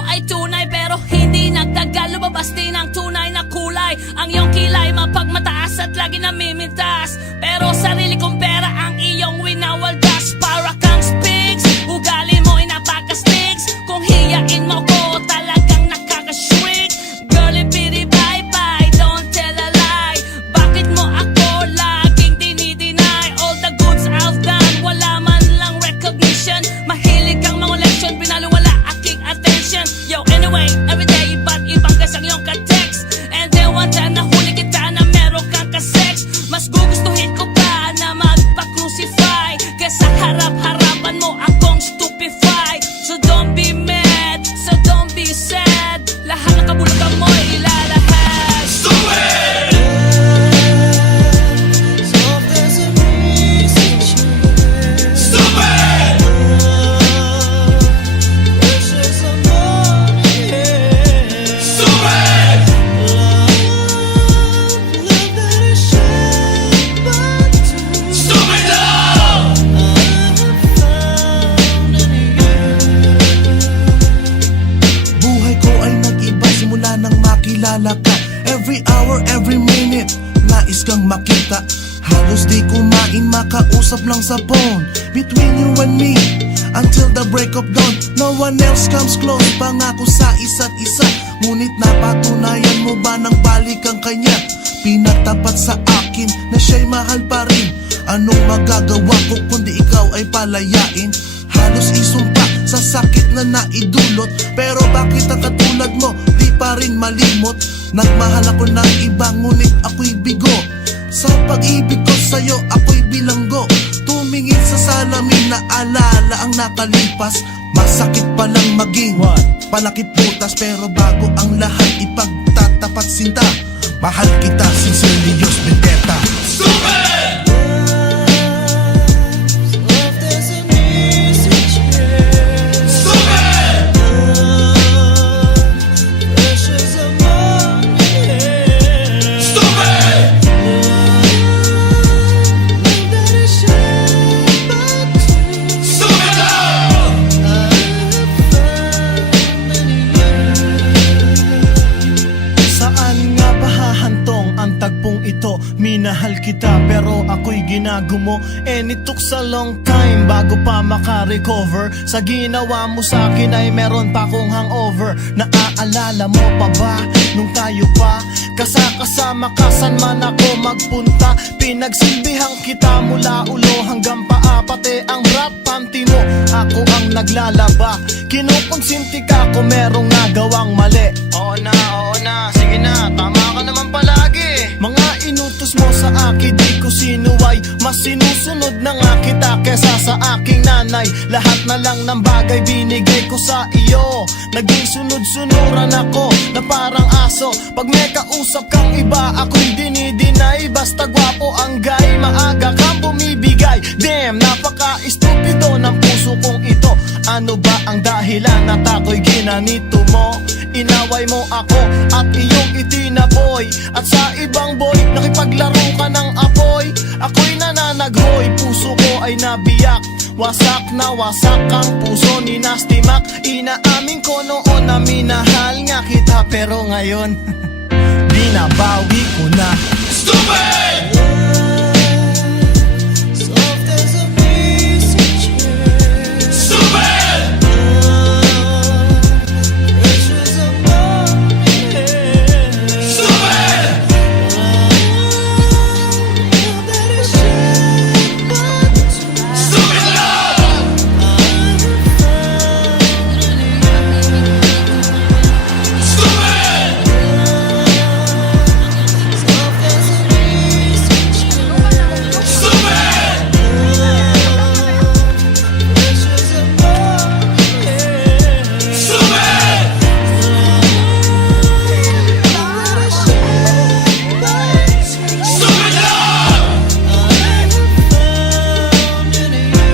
mo ay tunay pero hindi nagtagal, lumabas din ang tunay na kulay. Ang iyong kilay mapagmataas at lagi namimintas, pero sarili kong pera ang iyong winawaldas. Para kang spigs, ugali mo ay napakastigs. Kung hiyain mo ko talagang nakakashrink. Girlie bitty bye bye, don't tell a lie. Bakit mo ako laging dinideny? All the goods I've done, wala man lang recognition. Mahilig kang mga leksyon, pinaliwala aking attention. Yo, anyway, everyday, ba't ibang gas ang iyong ka-text? And then one time nahuli kita na meron kang ka-sex. Mas gugustuhin ko pa na magpa-crucify kesa harap-harapan mo akong stupefy. So don't be mad, so don't be sad. Lahat ng kabulukan mo ilalahad. Stupid! Stupid! Stupid! Stupid love! Buhay ko ay nag-iba simula nang makilala ka. Every hour, every minute, nais kang makita. Halos di kumain, makausap lang sa phone. Between you and me, until the break of dawn. No one else comes close, pangako sa isa't isa. Ngunit napatunayan mo ba nang balik ang kanya? Pinatapat sa akin na siya'y mahal pa rin. Anong magagawa ko kundi ikaw ay palayain? Halos isumpa sa sakit na naidulot, pero bakit ang katulad mo di pa rin malimot? Nagmahal ako ng iba ngunit ako'y bigo. Sa pag-ibig ko sa'yo ako'y bilanggo. Tumingin sa salamin na alala ang nakalipas. Masakit palang maging palakip butas, pero bago ang lahat ipagtatapat sinta. Mahal kita, sincerely, Diyos Vendetta. Stupid! Minahal kita pero ako'y ginagumo, and it took a long time bago pa makarecover. Sa ginawa mo sa'kin ay meron pa kong hangover. Naaalala mo pa ba nung tayo pa kasama ka saan man ako magpunta? Pinagsilbihan kita mula ulo hanggang paa, pati ang rap panty mo ako ang naglalaba. Kinukonsinti ka kung merong nagawang mali. Oo na, sige na, tama ka naman palagi. Mga inutos mo sa akin di ko sinuway, mas sinusunod na nga kita kesa sa aking nanay. Lahat na lang ng bagay binigay ko sa iyo. Naging sunod-sunuran ako na parang aso. Pag may kausap kang iba ako'y dinidinay. Basta gwapo ang guy, maaga kang bumibigay. Damn, napaka-estupido ng puso kong ito. Ano ba ang dahilan at ako'y ginanito mo? Inaway mo ako at iyong itinaboy, at sa ibang boy nakipaglaro ka ng apoy. Ako'y nananaghoy, puso ko ay nabiyak. Wasak na wasak ang puso ni Nasty Mac. Inaamin ko noon na minahal nga kita, pero ngayon binabawi ko na. Stupid!